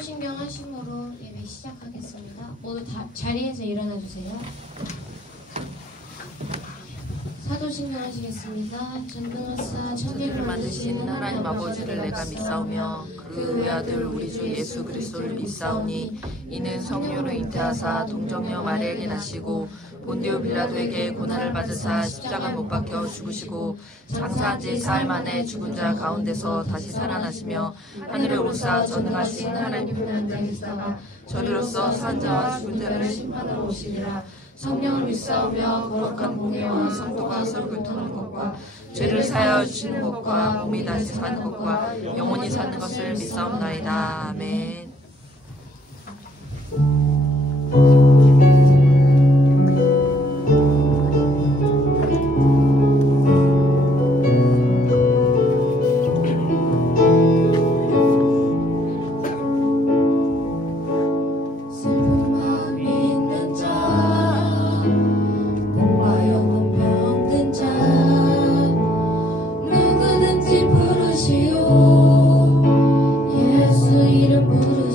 신경 하심으로 예배 시작하겠습니다. 모두 다 자리에서 일어나 주세요. 사도신경 하시겠습니다. 전능하사 천지를 만드신 하나님 아버지를 내가 믿사오며 그 외아들 우리 주 예수 그리스도를 믿사오니 이는 성령으로 잉태하사 동정녀 마리아에게 나시고 본디오 빌라도에게 고난을 받으사 십자가 못 박혀 죽으시고 장사한 지 사흘 만에 죽은 자 가운데서 다시 살아나시며 하늘에 오르사 전능하신 하나님 편한데 계시다가 저리로서 산 자와 죽은 자를 심판하러 오시리라. 성령을 믿사오며 거룩한 공예와 성도가 서로 교통하는 것과 죄를 사하여 주시는 것과 몸이 다시 사는 것과 영원히 사는 것을 믿사옵나이다. 아멘. 예수 이름 부르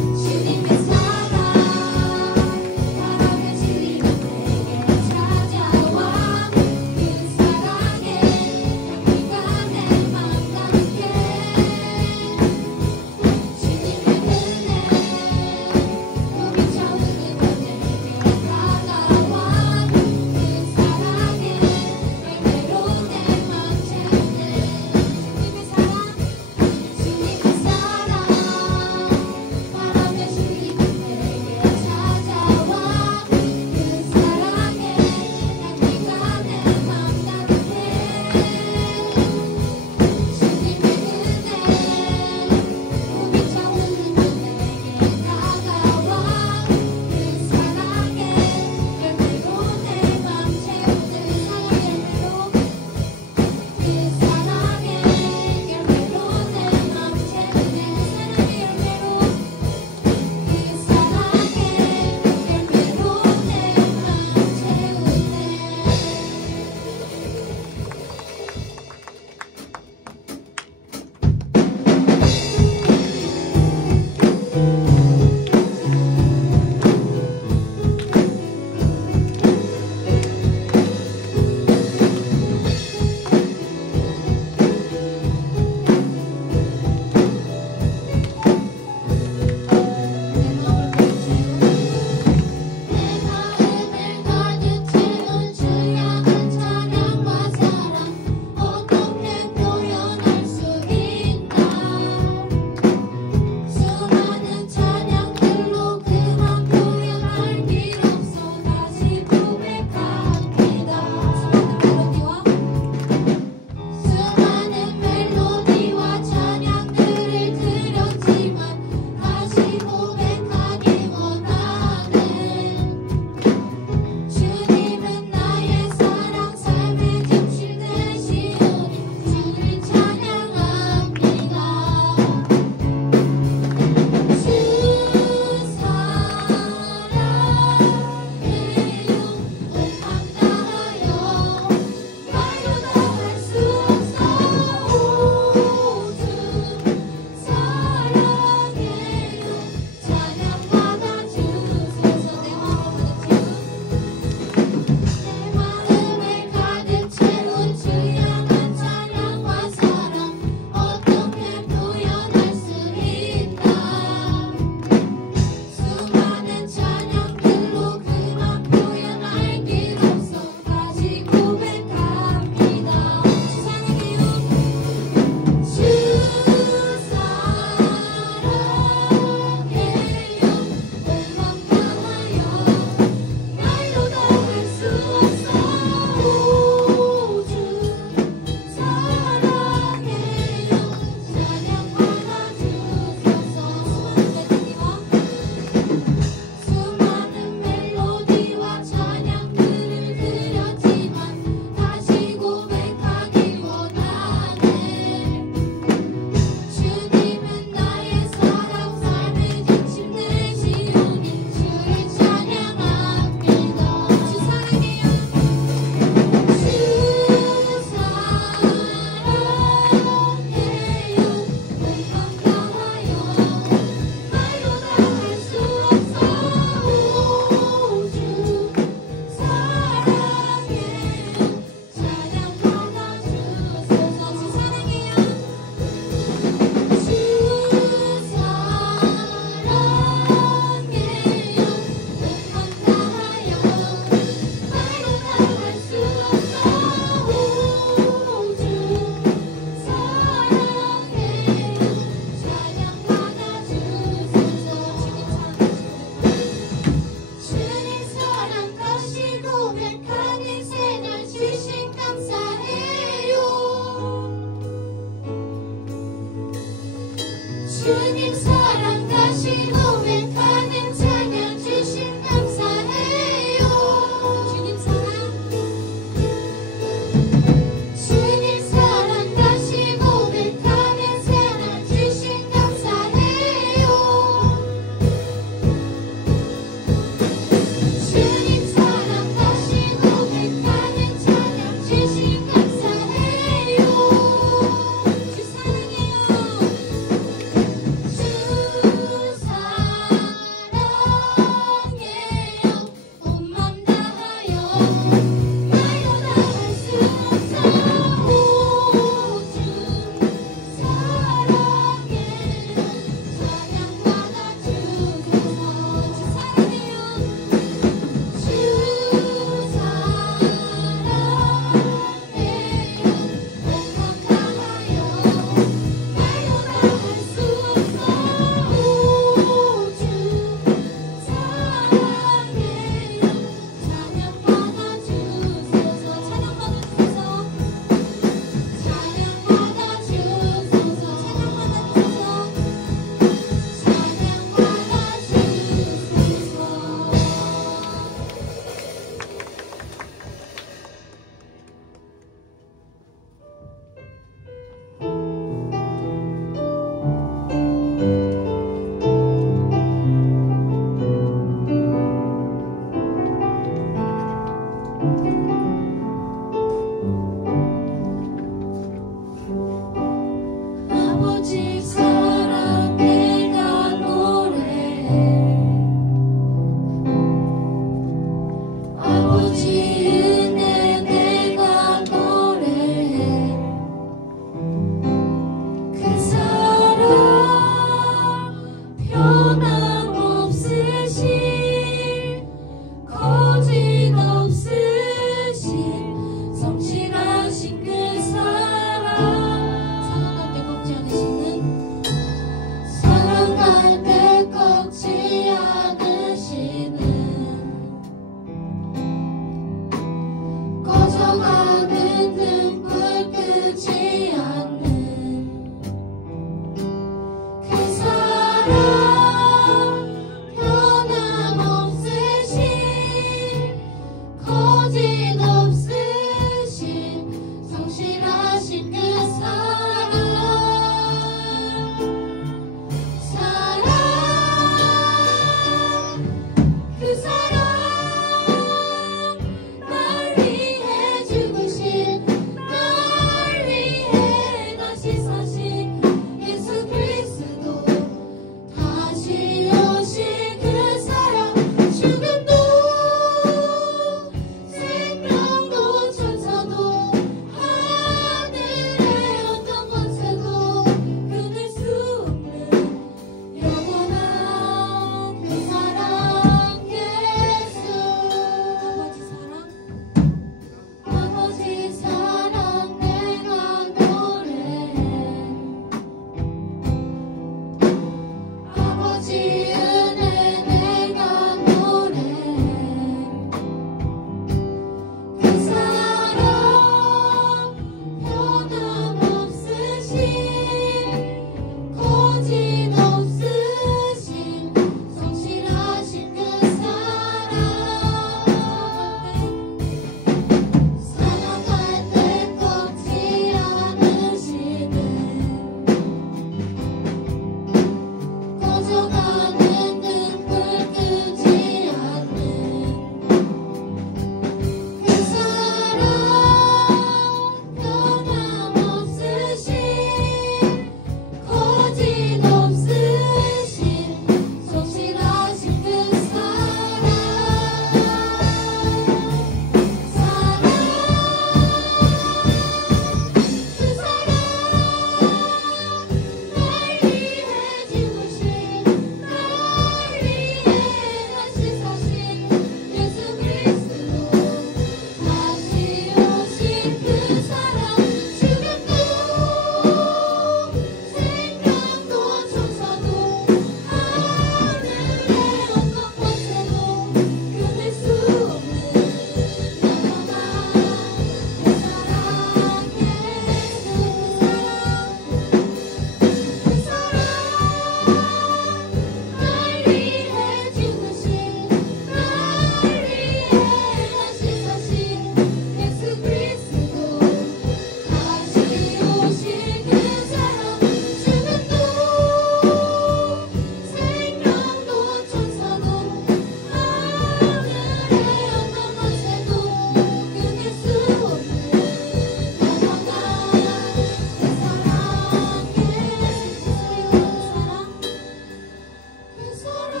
사랑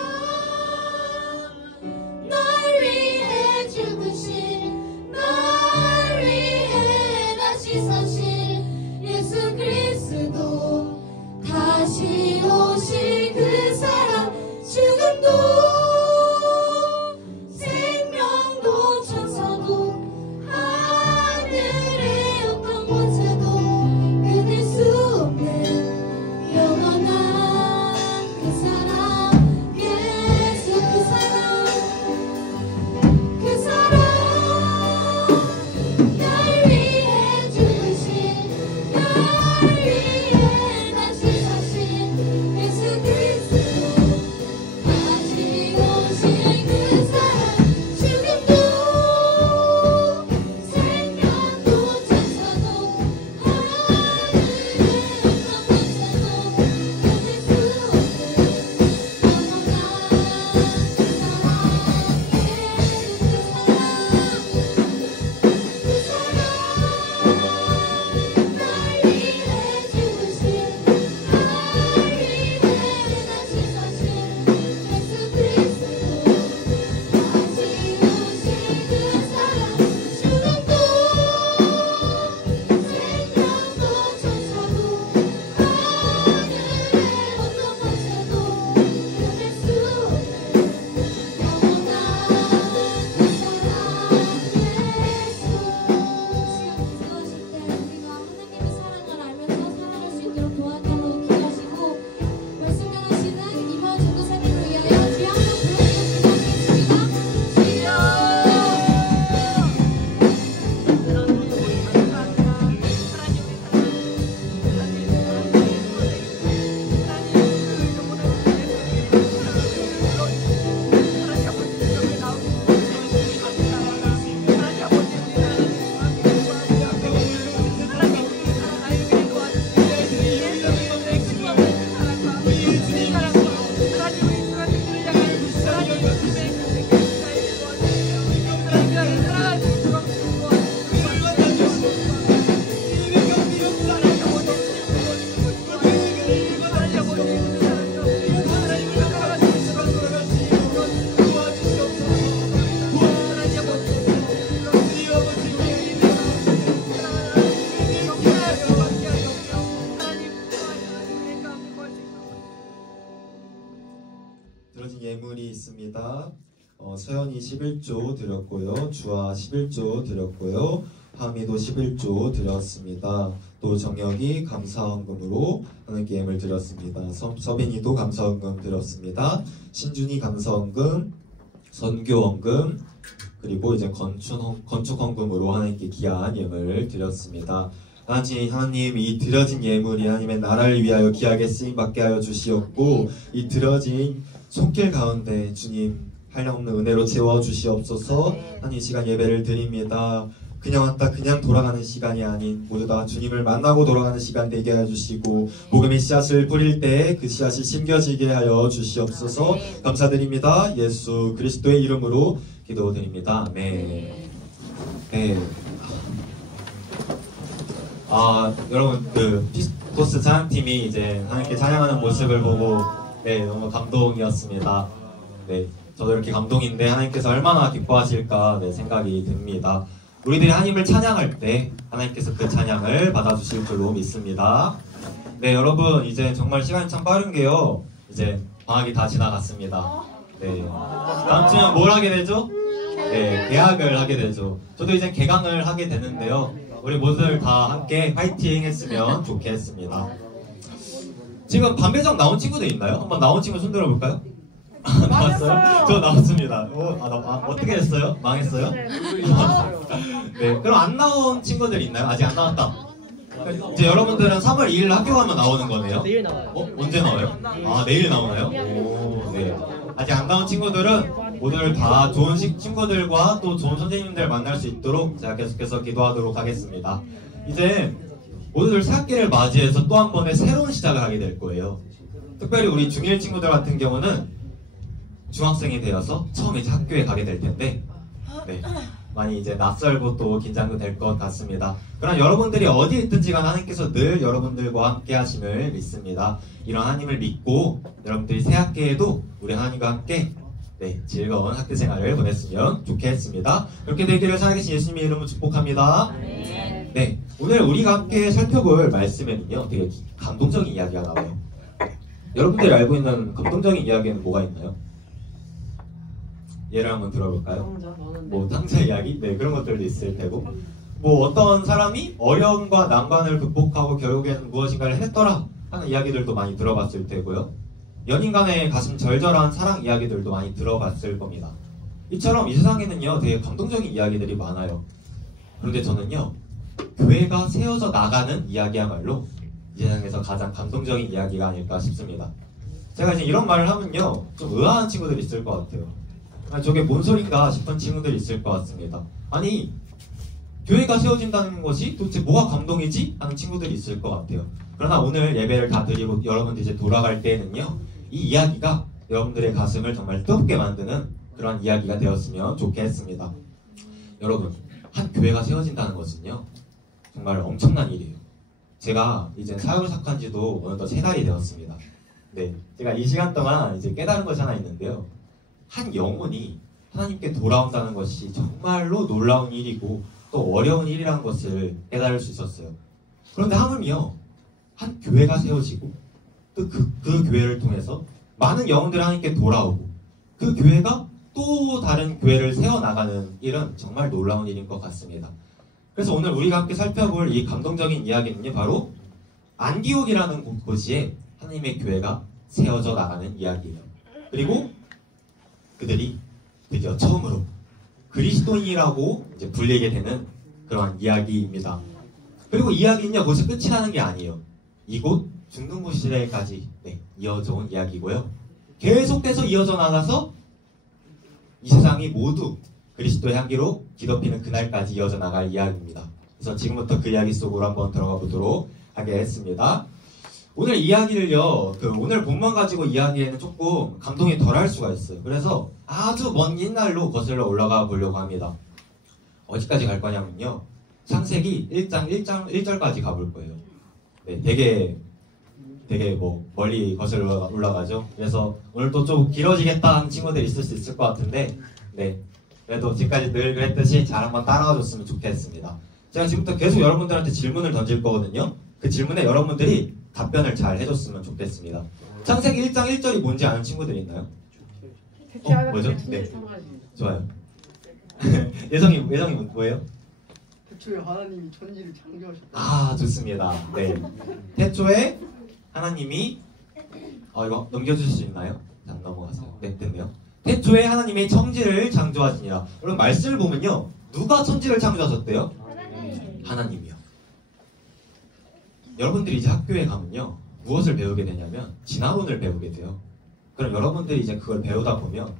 날 위해 죽으신 날 위해 다시 사신 예수 그리스도 다시 오신 그 사랑 죽음도 생명도 천사도 하늘의 어떤 권세도 끊을 수 없는 영원한 그 사랑 예수 그 사랑 그 사랑 날 위해 죽으신 날 위해 다시 사신 예수 그리스도 다시 오신 그 사랑 죽음도 생명도 천사도 하늘의 어떤 권세도 끊을 수 없는 드려진 예물이 있습니다. 서연이 11조 드렸고요. 주아 11조 드렸고요. 하미도 11조 드렸습니다. 또 정혁이 감사헌금으로 하나님께 예물 드렸습니다. 서빈이도 감사헌금 드렸습니다. 신준이 감사헌금, 선교헌금, 그리고 이제 건축헌금으로 하나님께 귀한 예물을 드렸습니다. 하나님, 이 드려진 예물이 하나님의 나라를 위하여 귀하게 쓰임받게 하여 주시옵고, 이 드려진 손길 가운데 주님 한량없는 은혜로 채워주시옵소서. 하나님, 이 시간 예배를 드립니다. 그냥 왔다 그냥 돌아가는 시간이 아닌 모두 다 주님을 만나고 돌아가는 시간 되게 하여 주시고, 복음의 씨앗을 뿌릴 때 그 씨앗이 심겨지게 하여 주시옵소서. 감사드립니다. 예수 그리스도의 이름으로 기도드립니다. 아멘. 네. 여러분, 피스토스 찬양팀이 이제 하나님께 찬양하는 모습을 보고 너무 감동이었습니다. 저도 이렇게 감동인데 하나님께서 얼마나 기뻐하실까 생각이 듭니다. 우리들이 하나님을 찬양할 때 하나님께서 그 찬양을 받아주실 줄로 믿습니다. 여러분, 이제 정말 시간이 참 빠른 게요. 이제 방학이 다 지나갔습니다. 다음 주면 뭘 하게 되죠? 개학을 하게 되죠. 저도 이제 개강을 하게 되는데요. 우리 모두들 다 함께 파이팅 했으면 좋겠습니다. 지금 반배정 나온 친구들 있나요? 한번 나온 친구 손 들어볼까요? 나왔어요? 저 나왔습니다. 어떻게 됐어요? 망했어요? 그럼 안 나온 친구들 있나요? 아직 안 나왔다. 이제 여러분들은 3월 2일 학교 가면 나오는 거네요? 내일 나와요. 언제 나와요? 내일 나오나요? 오, 네. 아직 안 나온 친구들은 모두 다 좋은 친구들과 또 좋은 선생님들 만날 수 있도록 제가 계속해서 기도하도록 하겠습니다. 이제 모두들 새학기를 맞이해서 또 한 번의 새로운 시작을 하게 될 거예요. 특별히 우리 중1 친구들 같은 경우는 중학생이 되어서 처음 이제 학교에 가게 될 텐데, 많이 이제 낯설고 또 긴장도 될 것 같습니다. 그러나 여러분들이 어디에 있든지 간 하나님께서 늘 여러분들과 함께 하심을 믿습니다. 이런 하나님을 믿고 여러분들이 새 학기에도 우리 하나님과 함께 즐거운 학교 생활을 보냈으면 좋겠습니다. 그렇게 되기를 살아계신 예수님의 이름으로 축복합니다. 네, 오늘 우리가 함께 살펴볼 말씀에는요, 되게 감동적인 이야기가 나와요. 여러분들이 알고 있는 감동적인 이야기는 뭐가 있나요? 예를 한번 들어볼까요? 뭐 탕자 이야기? 네, 그런 것들도 있을 테고, 뭐 어떤 사람이 어려움과 난관을 극복하고 결국에는 무엇인가를 해냈더라 하는 이야기들도 많이 들어봤을 테고요. 연인 간의 가슴 절절한 사랑 이야기들도 많이 들어봤을 겁니다. 이처럼 이 세상에는요, 되게 감동적인 이야기들이 많아요. 그런데 저는요, 교회가 세워져 나가는 이야기야말로 이 세상에서 가장 감동적인 이야기가 아닐까 싶습니다. 제가 이제 이런 말을 하면요, 좀 의아한 친구들이 있을 것 같아요. 저게 뭔 소린가 싶은 친구들이 있을 것 같습니다. 아니, 교회가 세워진다는 것이 도대체 뭐가 감동이지? 하는 친구들이 있을 것 같아요. 그러나 오늘 예배를 다 드리고 여러분들 이제 돌아갈 때에는요, 이 이야기가 여러분들의 가슴을 정말 뜨겁게 만드는 그런 이야기가 되었으면 좋겠습니다. 여러분, 한 교회가 세워진다는 것은요, 정말 엄청난 일이에요. 제가 이제 사역을 시작한 지도 어느덧 3달이 되었습니다. 네, 제가 이 시간 동안 이제 깨달은 것이 하나 있는데요. 한 영혼이 하나님께 돌아온다는 것이 정말로 놀라운 일이고 또 어려운 일이라는 것을 깨달을 수 있었어요. 그런데 하물며 한 교회가 세워지고 또 그 교회를 통해서 많은 영혼들이 하나님께 돌아오고 그 교회가 또 다른 교회를 세워나가는 일은 정말 놀라운 일인 것 같습니다. 그래서 오늘 우리가 함께 살펴볼 이 감동적인 이야기는요, 바로 안디옥이라는 곳에 하나님의 교회가 세워져 나가는 이야기예요. 그리고 그들이 드디어 처음으로 그리스도인이라고 이제 불리게 되는 그런 이야기입니다. 그리고 이야기는요, 거기서 끝이 나는 게 아니에요. 이곳 중등부 시대까지 이어져 온 이야기고요. 계속해서 이어져 나가서 이 세상이 모두 그리스도의 향기로 뒤덮이는 그날까지 이어져 나갈 이야기입니다. 그래서 지금부터 그 이야기 속으로 한번 들어가 보도록 하겠습니다. 오늘 이야기를요, 오늘 본문 가지고 이야기에는 조금 감동이 덜할 수가 있어요. 그래서 아주 먼 옛날로 거슬러 올라가 보려고 합니다. 어디까지 갈 거냐면요, 창세기 1장 1절까지 가볼 거예요. 네, 되게 뭐 멀리 거슬러 올라가죠. 그래서 오늘 또 좀 길어지겠다 하는 친구들이 있을 수 있을 것 같은데, 네, 그래도 지금까지 늘 그랬듯이 잘 한번 따라와 줬으면 좋겠습니다. 제가 지금부터 계속 여러분들한테 질문을 던질 거거든요. 그 질문에 여러분들이 답변을 잘 해줬으면 좋겠습니다. 창세기 1장 1절이 뭔지 아는 친구들 있나요? 뭐죠? 네, 좋아요. 예성이 뭐예요? 태초에 하나님이 천지를 창조하셨다. 아, 좋습니다. 네, 태초에 하나님이 이거 넘겨주실 수 있나요? 자, 넘어가세요. 네, 됐네요. 태초에 하나님이 천지를 창조하시니라. 여러분, 말씀을 보면요, 누가 천지를 창조하셨대요? 하나님이요. 여러분들이 이제 학교에 가면요, 무엇을 배우게 되냐면 진화론을 배우게 돼요. 그럼 여러분들이 이제 그걸 배우다 보면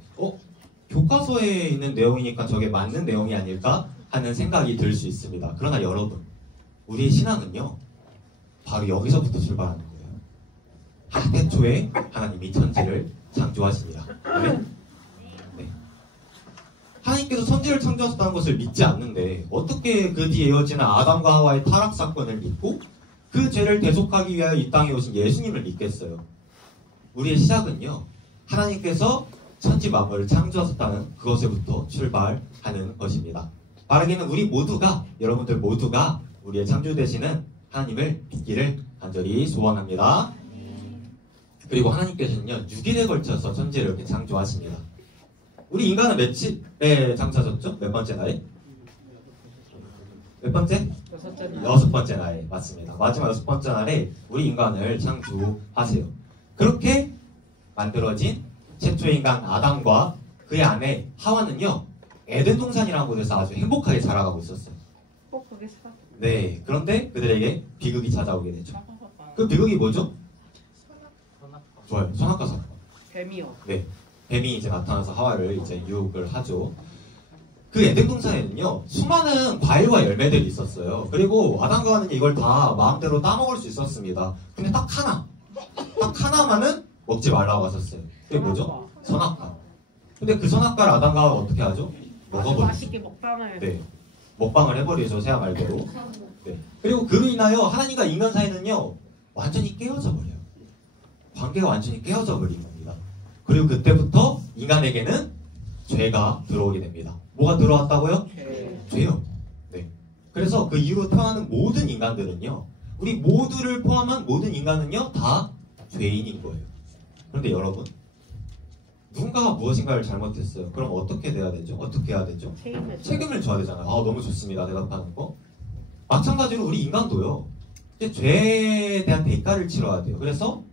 교과서에 있는 내용이니까 저게 맞는 내용이 아닐까 하는 생각이 들 수 있습니다. 그러나 여러분, 우리의 신앙은요, 바로 여기서부터 출발하는 거예요. 태초에 하나님이 천지를 창조하시니라. 네. 하나님께서 천지를 창조하셨다는 것을 믿지 않는데 어떻게 그 뒤에 이어지는 아담과 하와의 타락 사건을 믿고 그 죄를 대속하기 위하여 이 땅에 오신 예수님을 믿겠어요? 우리의 시작은요, 하나님께서 천지 만물을 창조하셨다는 그것에부터 출발하는 것입니다. 바라기는 우리 모두가, 여러분들 모두가 우리의 창조 되시는 하나님을 믿기를 간절히 소원합니다. 그리고 하나님께서는요, 6일에 걸쳐서 천지를 이렇게 창조하십니다. 우리 인간은 며칠에 창조하셨죠? 몇 번째 날에? 몇 번째? 6번째 날에, 맞습니다. 마지막 6번째 날에 우리 인간을 창조하세요. 그렇게 만들어진 최초의 인간 아담과 그의 아내 하와는요, 에덴 동산이라는 곳에서 아주 행복하게 자라가고 있었어요. 네, 그런데 그들에게 비극이 찾아오게 되죠. 그 비극이 뭐죠? 좋아요, 선악과 사건. 뱀이요. 네, 뱀이 이제 나타나서 하와를 이제 유혹을 하죠. 그 에덴 동산에는요, 수많은 과일과 열매들이 있었어요. 그리고 아담과 하와는 이걸 다 마음대로 따먹을 수 있었습니다. 근데 딱 하나만은 먹지 말라고 하셨어요. 그게 뭐죠? 선악과. 근데 그 선악과를 아담과 하와가 어떻게 하죠? 먹어버렸어요. 맛있게 먹방을. 네, 먹방을 해버리죠, 새야 말대로. 네. 그리고 그로 인하여 하나님과 인간 사이는요 완전히 깨어져 버려요. 관계가 완전히 깨어져 버린 겁니다. 그리고 그때부터 인간에게는 죄가 들어오게 됩니다. 뭐가 들어왔다고요? 죄요. 네. 그래서 그 이후로 태어나는 모든 인간들은요, 우리 모두를 포함한 모든 인간은요 다 죄인인 거예요. 그런데 여러분, 누군가가 무엇인가를 잘못했어요. 그럼 어떻게 돼야 되죠? 어떻게 해야 되죠? 책임을 져야 되잖아요. 아, 너무 좋습니다. 대답하는 거. 마찬가지로 우리 인간도요, 이제 죄에 대한 대가를 치러야 돼요. 그래서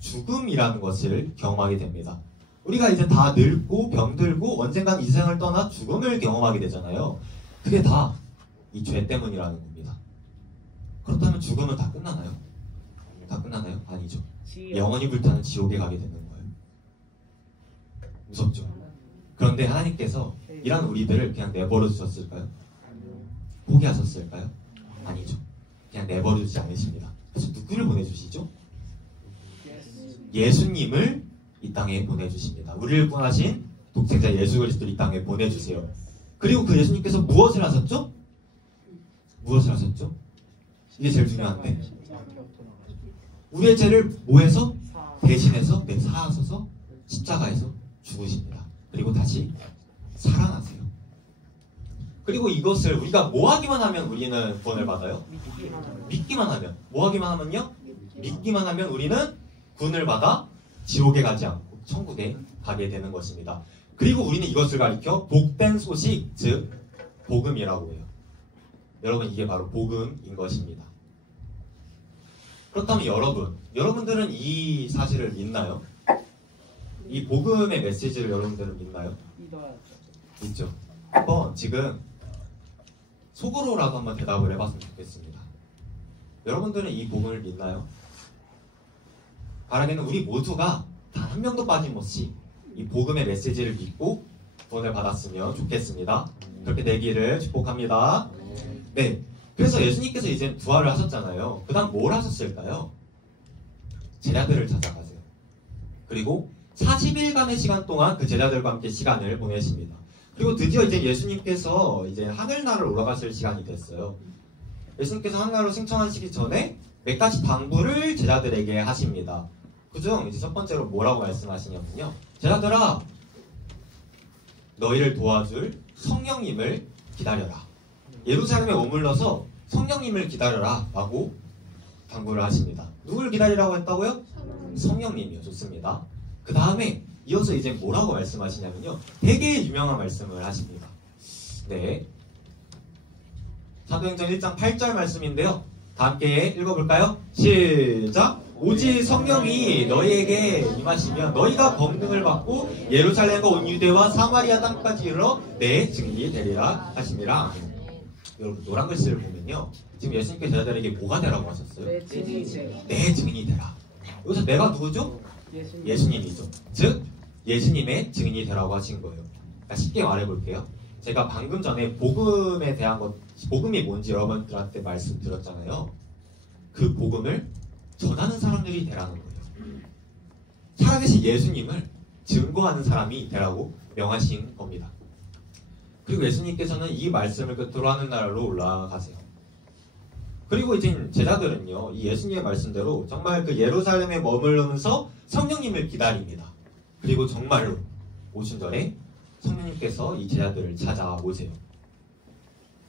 죽음이라는 것을 경험하게 됩니다. 우리가 이제 다 늙고 병들고 언젠간 이 세상을 떠나 죽음을 경험하게 되잖아요. 그게 다 이 죄 때문이라는 겁니다. 그렇다면 죽음은 다 끝나나요? 다 끝나나요? 아니죠. 영원히 불타는 지옥에 가게 되는 거예요. 무섭죠? 그런데 하나님께서 이런 우리들을 그냥 내버려 두셨을까요? 포기하셨을까요? 아니죠. 그냥 내버려 두지 않으십니다. 그래서 누구를 보내주시죠? 예수님을 이 땅에 보내주십니다. 우리를 구원하신 독생자 예수 그리스도를 이 땅에 보내주세요. 그리고 그 예수님께서 무엇을 하셨죠? 무엇을 하셨죠? 이게 제일 중요한데, 우리의 죄를 뭐해서? 대신해서, 네, 사하셔서 십자가에서 죽으십니다. 그리고 다시 살아나세요. 그리고 이것을 우리가 뭐 하기만 하면 우리는 구원을 받아요? 믿기만 하면. 뭐 하기만 하면요? 믿기만 하면 우리는 구원을 받아 지옥에 가지 않고 천국에 가게 되는 것입니다. 그리고 우리는 이것을 가리켜 복된 소식, 즉 복음이라고 해요. 여러분, 이게 바로 복음인 것입니다. 그렇다면 여러분들은 이 사실을 믿나요? 이 복음의 메시지를 여러분들은 믿나요? 믿죠. 한번 지금 속으로라도 한번 대답을 해봤으면 좋겠습니다. 여러분들은 이 복음을 믿나요? 바라기는 우리 모두가 단 한 명도 빠짐없이 이 복음의 메시지를 믿고 구원을 받았으면 좋겠습니다. 그렇게 되기를 축복합니다. 네, 그래서 예수님께서 이제 부활을 하셨잖아요. 그 다음 뭘 하셨을까요? 제자들을 찾아가세요. 그리고 40일간의 시간 동안 그 제자들과 함께 시간을 보내십니다. 그리고 드디어 이제 예수님께서 이제 하늘나라로 올라가실 시간이 됐어요. 예수님께서 하늘나라로 승천하시기 전에 몇 가지 당부를 제자들에게 하십니다. 그중 이제 첫 번째로 뭐라고 말씀하시냐면요, 제자들아, 너희를 도와줄 성령님을 기다려라. 예루살렘에 머물러서 성령님을 기다려라 라고 당부를 하십니다. 누굴 기다리라고 했다고요? 성령님이요. 좋습니다. 그 다음에 이어서 이제 뭐라고 말씀하시냐면요, 되게 유명한 말씀을 하십니다. 네, 사도행전 1장 8절 말씀인데요, 다 함께 읽어볼까요? 시작! 오직 성령이 너희에게 임하시면 너희가 권능을 받고 예루살렘과 온 유대와 사마리아 땅까지 이르러 내 증인이 되리라 하심이라. 여러분, 노란 글씨를 보면요, 지금 예수님께서 제자들에게 뭐가 되라고 하셨어요? 내 증인이 되라. 여기서 내가 누구죠? 예수님이죠. 즉 예수님의 증인이 되라고 하신 거예요. 그러니까 쉽게 말해볼게요. 제가 방금 전에 복음에 대한 복음이 뭔지 여러분들한테 말씀드렸잖아요. 그 복음을 전하는 사람들이 되라는 거예요. 살아계신 예수님을 증거하는 사람이 되라고 명하신 겁니다. 그리고 예수님께서는 이 말씀을 끝으로 하늘나라로 올라가세요. 그리고 이제 제자들은요, 이 예수님의 말씀대로 정말 그 예루살렘에 머물면서 성령님을 기다립니다. 그리고 정말로 오순절에 성령님께서 이 제자들을 찾아오세요.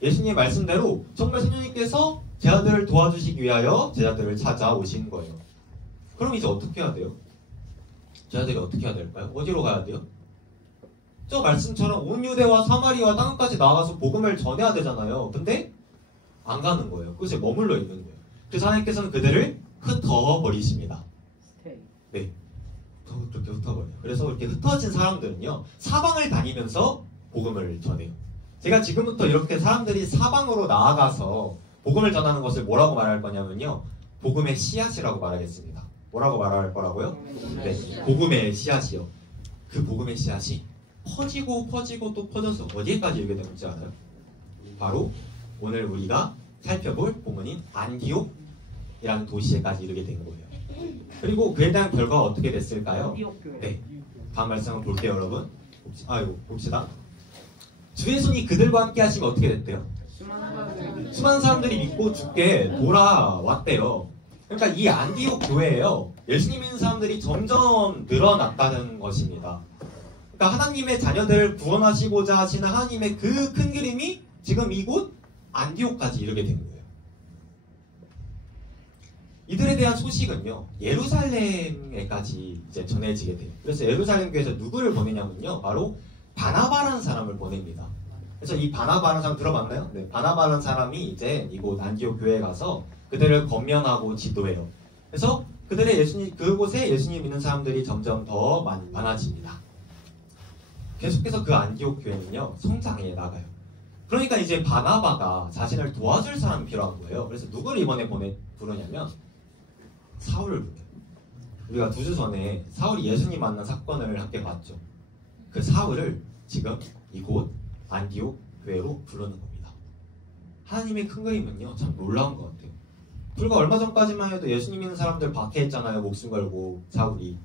예수님의 말씀대로 정말 성령님께서 제자들을 도와주시기 위하여 제자들을 찾아오신 거예요. 그럼 이제 어떻게 해야 돼요? 제자들이 어떻게 해야 될까요? 어디로 가야 돼요? 저 말씀처럼 온 유대와 사마리아 땅까지 나가서 복음을 전해야 되잖아요. 근데 안 가는 거예요. 그것에 머물러 있는 거예요. 그래서 하나님께서는 그들을 흩어버리십니다. 네, 그렇게 흩어버려요. 그래서 이렇게 흩어진 사람들은요, 사방을 다니면서 복음을 전해요. 제가 지금부터 이렇게 사람들이 사방으로 나아가서 복음을 전하는 것을 뭐라고 말할 거냐면요, 복음의 씨앗이라고 말하겠습니다. 뭐라고 말할 거라고요? 네, 복음의 씨앗이요. 그 복음의 씨앗이 퍼지고 또 퍼져서 어디에까지 이르게 되는지 알아요? 바로 오늘 우리가 살펴볼 본문인 안디옥이라는 도시에까지 이르게 된 거예요. 그리고 그에 대한 결과가 어떻게 됐을까요? 네, 다음 말씀 한번 볼게요, 여러분. 봅시다. 주의 손이 그들과 함께 하시면 어떻게 됐대요? 수많은 사람들이 믿고 죽게 돌아왔대요. 그러니까 이 안디옥 교회에요, 예수님 믿는 사람들이 점점 늘어났다는 것입니다. 그러니까 하나님의 자녀들을 구원하시고자 하시는 하나님의 그 큰 그림이 지금 이곳 안디옥까지 이르게 된 거예요. 이들에 대한 소식은요, 예루살렘에까지 이제 전해지게 돼요. 그래서 예루살렘 교회에서 누구를 보내냐면요, 바로 바나바라는 사람을 보냅니다. 그래서 이 바나바라는 사람 들어봤나요? 네, 바나바라는 사람이 이제 이곳 안디옥 교회에 가서 그들을 건면하고 지도해요. 그래서 그곳에 예수님 믿는 사람들이 점점 더 많아집니다. 계속해서 그 안디옥 교회는요, 성장해 나가요. 그러니까 이제 바나바가 자신을 도와줄 사람이 필요한 거예요. 그래서 누구를 이번에 부르냐면 사울을 부르요. 우리가 2주 전에 사울이 예수님 만난 사건을 함께 봤죠. 그 사울을 지금 이곳 안디옥 교회로 부르는 겁니다. 하나님의 큰 그림은요, 참 놀라운 것 같아요. 불과 얼마 전까지만 해도 예수님 믿는 사람들 박해했잖아요, 목숨 걸고 사울이.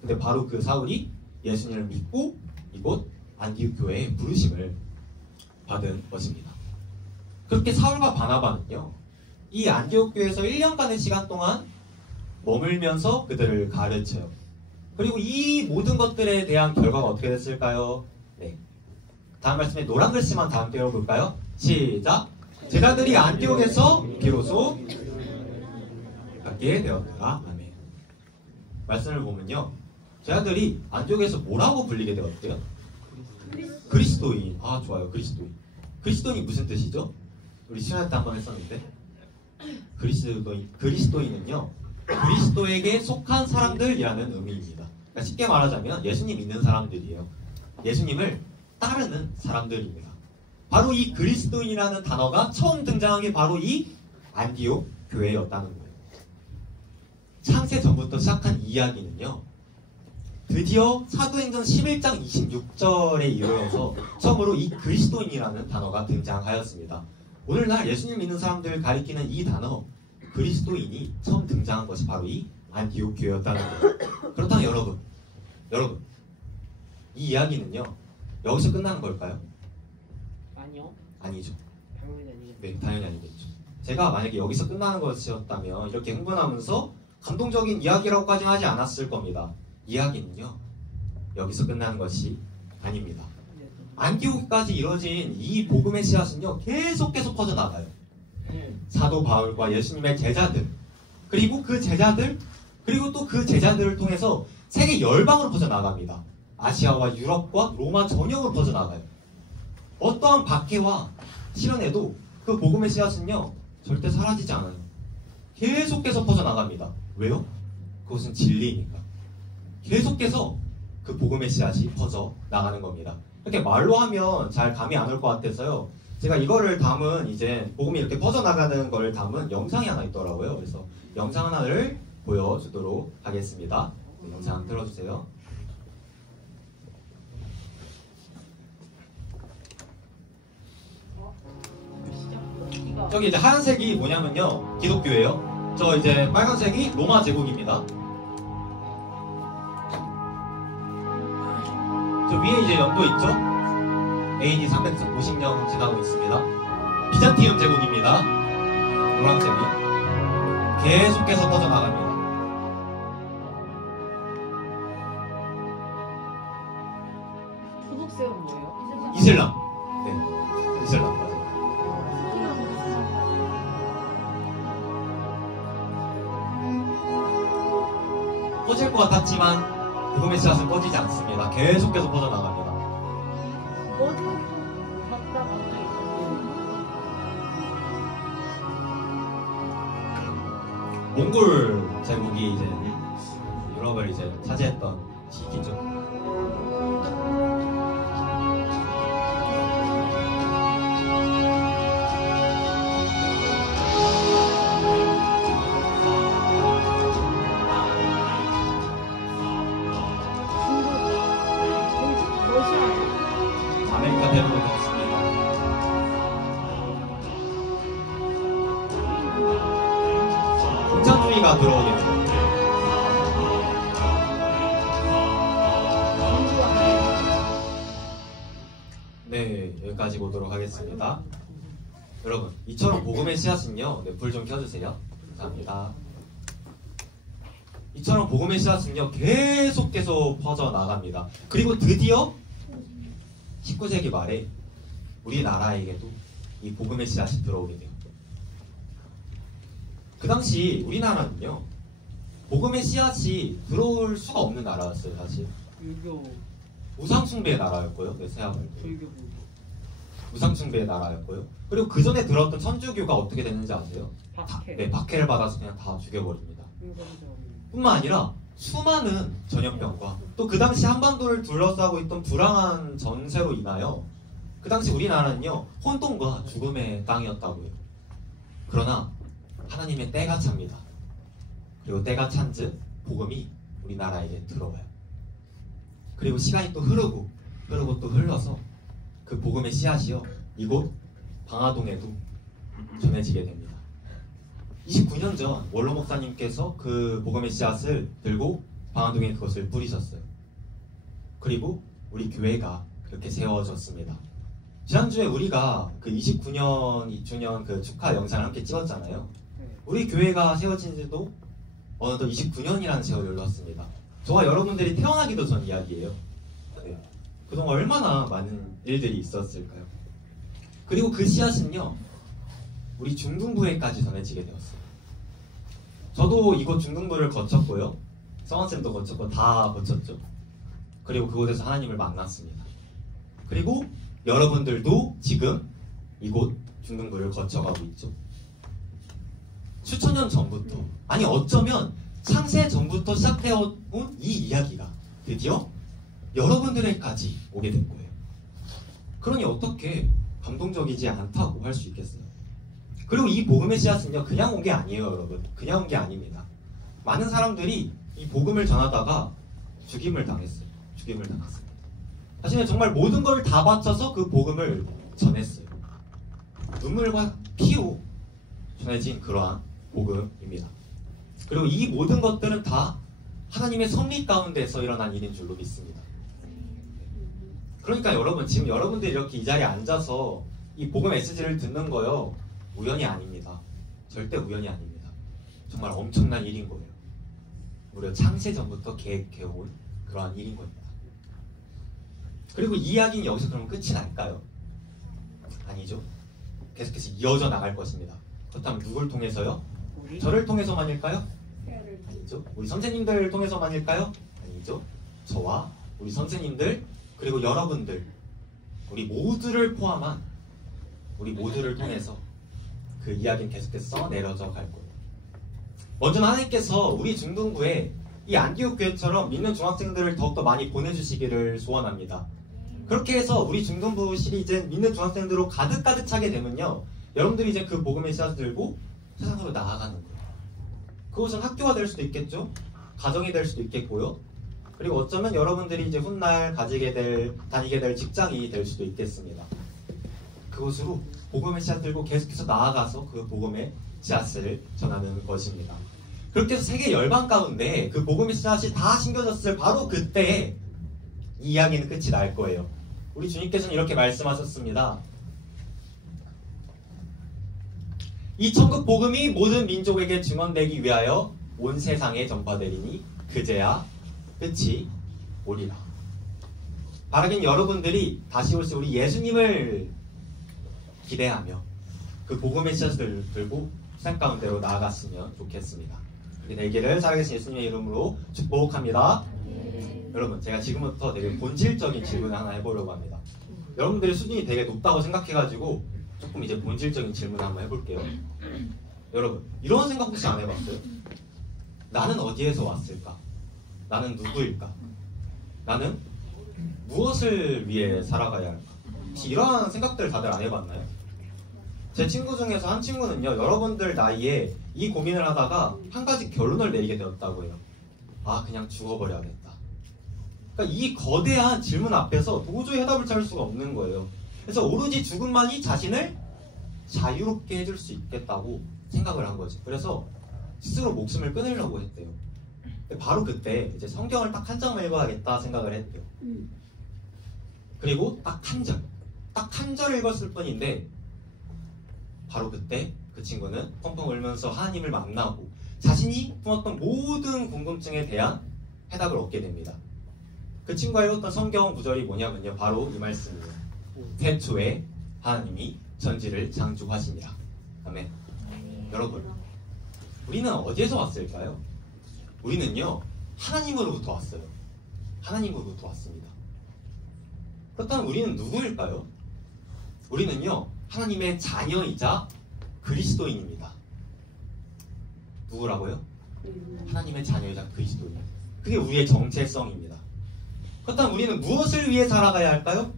근데 바로 그 사울이 예수님을 믿고 이곳 안디옥 교회에 부르심을 받은 것입니다. 그렇게 사울과 바나바는요, 이 안디옥 교회에서 1년간의 시간 동안 머물면서 그들을 가르쳐요. 그리고 이 모든 것들에 대한 결과가 어떻게 됐을까요? 네, 다음 말씀에 노란 글씨만 다 함께 읽어볼까요? 시작! 제자들이 안디옥에서 비로소 갖게 되었더라. 아멘. 말씀을 보면요, 제자들이 안디옥에서 뭐라고 불리게 되었대요? 그리스도인. 아, 좋아요. 그리스도인. 그리스도인이 무슨 뜻이죠? 우리 시간에 때 한번 했었는데, 그리스도인은요, 그리스도에게 속한 사람들이라는 의미입니다. 그러니까 쉽게 말하자면 예수님 믿는 사람들이에요. 예수님을 따르는 사람들입니다. 바로 이 그리스도인이라는 단어가 처음 등장한 게 바로 이 안디옥 교회였다는 거예요. 창세 전부터 시작한 이야기는요, 드디어 사도행전 11장 26절에 이르러서 처음으로 이 그리스도인이라는 단어가 등장하였습니다. 오늘날 예수님 믿는 사람들을 가리키는 이 단어 그리스도인이 처음 등장한 것이 바로 이 안디옥 교회였다는 거예요. 그렇다면 여러분, 이 이야기는요, 여기서 끝나는 걸까요? 아니요. 아니죠. 당연히 아니겠죠. 네, 당연히 아니겠죠. 제가 만약에 여기서 끝나는 것이었다면 이렇게 흥분하면서 감동적인 이야기라고까지는 하지 않았을 겁니다. 이야기는요, 여기서 끝나는 것이 아닙니다. 안디옥까지 이뤄진 이 복음의 씨앗은요, 계속 퍼져나가요. 사도 바울과 예수님의 제자들, 그리고 그 제자들, 그리고 또 그 제자들을 통해서 세계 열방으로 퍼져나갑니다. 아시아와 유럽과 로마 전역으로 퍼져나가요. 어떠한 박해와 시련에도 그 복음의 씨앗은요, 절대 사라지지 않아요. 계속해서 퍼져나갑니다. 왜요? 그것은 진리니까. 계속해서 그 복음의 씨앗이 퍼져나가는 겁니다. 이렇게 말로 하면 잘 감이 안 올 것 같아서요, 제가 이거를 담은, 이제 복음이 이렇게 퍼져나가는 걸 담은 영상이 하나 있더라고요. 그래서 영상 하나를 보여주도록 하겠습니다. 네, 영상 틀어주세요. 저기 이제 하얀색이 뭐냐면요, 기독교예요. 저 이제 빨간색이 로마 제국입니다. 저 위에 이제 연도 있죠? AD 350년 지나고 있습니다. 비잔티움 제국입니다. 노란색이 계속해서 퍼져나갑니다. 초록색은 뭐예요? 이슬람. 네, 이슬람. 맞아요. 꺼질 것 같았지만 복음의 씨앗은 꺼지지 않습니다. 계속해서 퍼져나갑니다. 어디 갔다 갑자기 몽골 제국이 이제 유럽을 이제 차지했던 시기죠. 아메리카 대륙으로 됐습니다. 공산주의가 들어오게 됩니다. 네, 여기까지 보도록 하겠습니다. 여러분, 이처럼 복음의 씨앗은요, 네, 불 좀 켜주세요. 감사합니다. 이처럼 복음의 씨앗은요, 계속 퍼져나갑니다. 그리고 드디어 19세기 말에 우리나라에게도 이 복음의 씨앗이 들어오게 돼요. 그 당시 우리나라는요, 복음의 씨앗이 들어올 수가 없는 나라였어요, 사실. 불교, 우상숭배의 나라였고요. 네, 세아말고. 불교, 우상숭배의 나라였고요. 그리고 그 전에 들어왔던 천주교가 어떻게 됐는지 아세요? 박해, 네, 박해를 받아서 그냥 다 죽여버립니다. 흥선정, 뿐만 아니라 수많은 전염병과 또 그 당시 한반도를 둘러싸고 있던 불황한 전세로 인하여 그 당시 우리나라는요, 혼돈과 죽음의 땅이었다고요. 그러나 하나님의 때가 찹니다. 그리고 때가 찬즉 복음이 우리나라에게 들어와요. 그리고 시간이 또 흐르고 또 흘러서 그 복음의 씨앗이요, 이곳 방화동에도 전해지게 됩니다. 29년 전 원로 목사님께서 그 복음의 씨앗을 들고 방화동에 그것을 뿌리셨어요. 그리고 우리 교회가 그렇게 세워졌습니다. 지난주에 우리가 그 29년 2주년 그 축하 영상을 함께 찍었잖아요. 우리 교회가 세워진 지도 어느덧 29년이라는 세월이 흘렀습니다. 저와 여러분들이 태어나기도 전 이야기예요. 네. 그동안 얼마나 많은 일들이 있었을까요? 그리고 그 씨앗은요, 우리 중등부회까지 전해지게 되었어요. 저도 이곳 중등부를 거쳤고요, 성원쌤도 거쳤고 다 거쳤죠. 그리고 그곳에서 하나님을 만났습니다. 그리고 여러분들도 지금 이곳 중등부를 거쳐가고 있죠. 수천 년 전부터, 아니 어쩌면 창세 전부터 시작되어온 이 이야기가 드디어 여러분들에게까지 오게 된 거예요. 그러니 어떻게 감동적이지 않다고 할 수 있겠어요? 그리고 이 복음의 씨앗은요, 그냥 온 게 아니에요, 여러분. 그냥 온 게 아닙니다. 많은 사람들이 이 복음을 전하다가 죽임을 당했어요. 죽임을 당했습니다. 자신은 정말 모든 걸 다 바쳐서 그 복음을 전했어요. 눈물과 피로 전해진 그러한 복음입니다. 그리고 이 모든 것들은 다 하나님의 섭리 가운데서 일어난 일인 줄로 믿습니다. 그러니까 여러분, 지금 여러분들이 이렇게 이 자리에 앉아서 이 복음 메시지를 듣는 거요, 우연이 아닙니다. 절대 우연이 아닙니다. 정말 엄청난 일인 거예요. 무려 창세 전부터 계획해온 그러한 일인 겁니다. 그리고 이 이야기는 여기서 그러면 끝이 날까요? 아니죠. 계속해서 이어져 나갈 것입니다. 그렇다면 누굴 통해서요? 우리, 저를 통해서만일까요? 아니죠. 우리 선생님들 통해서만일까요? 아니죠. 저와 우리 선생님들, 그리고 여러분들, 우리 모두를 포함한 우리 모두를 통해서 그 이야기는 계속해서 내려져 갈 거예요. 먼저 하나님께서 우리 중등부에 이 안디옥 교회처럼 믿는 중학생들을 더욱더 많이 보내주시기를 소원합니다. 그렇게 해서 우리 중등부 시리즈 믿는 중학생들로 가득가득 차게 되면요, 여러분들이 이제 그 복음의 씨앗을 들고 세상으로 나아가는 거예요. 그것은 학교가 될 수도 있겠죠. 가정이 될 수도 있겠고요. 그리고 어쩌면 여러분들이 이제 훗날 다니게 될 직장이 될 수도 있겠습니다. 그것으로 복음의 씨앗 들고 계속해서 나아가서 그 복음의 씨앗을 전하는 것입니다. 그렇게 해서 세계 열방 가운데 그 복음의 씨앗이 다 심겨졌을 바로 그때 이 이야기는 끝이 날 거예요. 우리 주님께서는 이렇게 말씀하셨습니다. 이 천국 복음이 모든 민족에게 증언되기 위하여 온 세상에 전파되리니 그제야 끝이 오리라. 바라긴 여러분들이 다시 오실 우리 예수님을 기대하며 그 복음의 씨앗을 들고 세상 가운데로 나아갔으면 좋겠습니다. 그렇게 되기를 살아계신 예수님의 이름으로 축복합니다. 여러분, 제가 지금부터 되게 본질적인 질문을 하나 해보려고 합니다. 여러분들의 수준이 되게 높다고 생각해가지고 조금 이제 본질적인 질문을 한번 해볼게요. 여러분, 이런 생각 혹시 안 해봤어요? 나는 어디에서 왔을까? 나는 누구일까? 나는 무엇을 위해 살아가야 할까? 혹시 이러한 생각들 다들 안 해봤나요? 제 친구 중에서 한 친구는요, 여러분들 나이에 이 고민을 하다가 한 가지 결론을 내리게 되었다고 해요. 아, 그냥 죽어버려야겠다. 그러니까 이 거대한 질문 앞에서 도저히 해답을 찾을 수가 없는 거예요. 그래서 오로지 죽음만이 자신을 자유롭게 해줄 수 있겠다고 생각을 한 거지. 그래서 스스로 목숨을 끊으려고 했대요. 바로 그때 이제 성경을 딱 한 장만 읽어야겠다 생각을 했대요. 그리고 딱 한 장, 딱 한 절 읽었을 뿐인데 바로 그때 그 친구는 펑펑 울면서 하나님을 만나고 자신이 품었던 모든 궁금증에 대한 해답을 얻게 됩니다. 그 친구가 읽었던 성경 구절이 뭐냐면요, 바로 이 말씀이에요. 태초에 하나님이 천지를 창조하시니라. 아멘. 여러분, 우리는 어디에서 왔을까요? 우리는요, 하나님으로부터 왔어요. 하나님으로부터 왔습니다. 그렇다면 우리는 누구일까요? 우리는요, 하나님의 자녀이자 그리스도인입니다. 누구라고요? 하나님의 자녀이자 그리스도인. 그게 우리의 정체성입니다. 그렇다면 우리는 무엇을 위해 살아가야 할까요?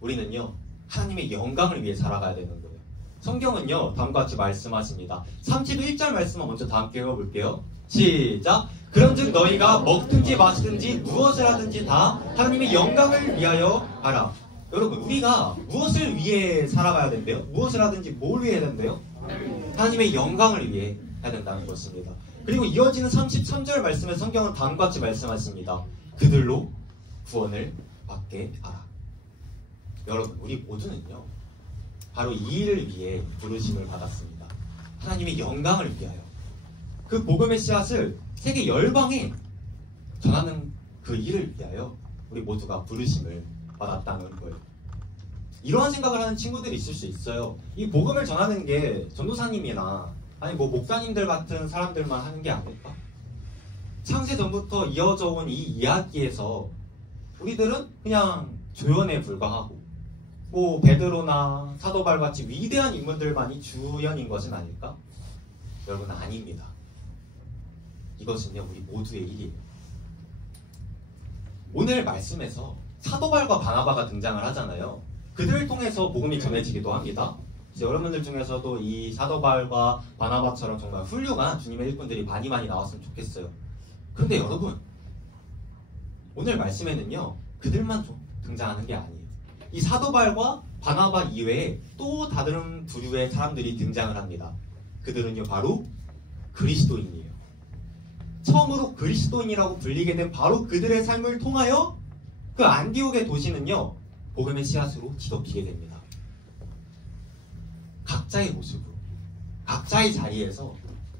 우리는요, 하나님의 영광을 위해 살아가야 되는 거예요. 성경은요, 다음과 같이 말씀하십니다. 31절 말씀을 먼저 다 함께 읽어볼게요. 시작! 그런즉 너희가 먹든지 마시든지 무엇을 하든지 다 하나님의 영광을 위하여 하라. 여러분, 우리가 무엇을 위해 살아가야 된대요? 무엇을 하든지 뭘 위해 해야 된대요? 하나님의 영광을 위해 해야 된다는 것입니다. 그리고 이어지는 33절 말씀에 성경은 다음과 같이 말씀하십니다. 그들로 구원을 받게 하라. 여러분, 우리 모두는요, 바로 이 일을 위해 부르심을 받았습니다. 하나님의 영광을 위하여. 그 복음의 씨앗을 세계 열방에 전하는 그 일을 위하여 우리 모두가 부르심을 받았다는 거예요. 이러한 생각을 하는 친구들이 있을 수 있어요. 이 복음을 전하는 게 전도사님이나 아니 뭐 목사님들 같은 사람들만 하는 게 아닐까? 창세 전부터 이어져 온 이 이야기에서 우리들은 그냥 조연에 불과하고 뭐 베드로나 사도 바울 같이 위대한 인물들만이 주연인 것은 아닐까? 여러분, 아닙니다. 이것은요, 우리 모두의 일이에요. 오늘 말씀에서 사도 바울과 바나바가 등장을 하잖아요. 그들을 통해서 복음이 전해지기도 합니다. 이제 여러분들 중에서도 이 사도 바울과 바나바처럼 정말 훌륭한 주님의 일꾼들이 많이 나왔으면 좋겠어요. 그런데 여러분, 오늘 말씀에는요, 그들만 좀 등장하는 게 아니에요. 이 사도 바울과 바나바 이외에 또 다른 부류의 사람들이 등장을 합니다. 그들은요, 바로 그리스도인이에요. 처음으로 그리스도인이라고 불리게 된 바로 그들의 삶을 통하여 그 안디옥의 도시는요, 복음의 씨앗으로 뒤덮이게 됩니다. 각자의 모습으로, 각자의 자리에서,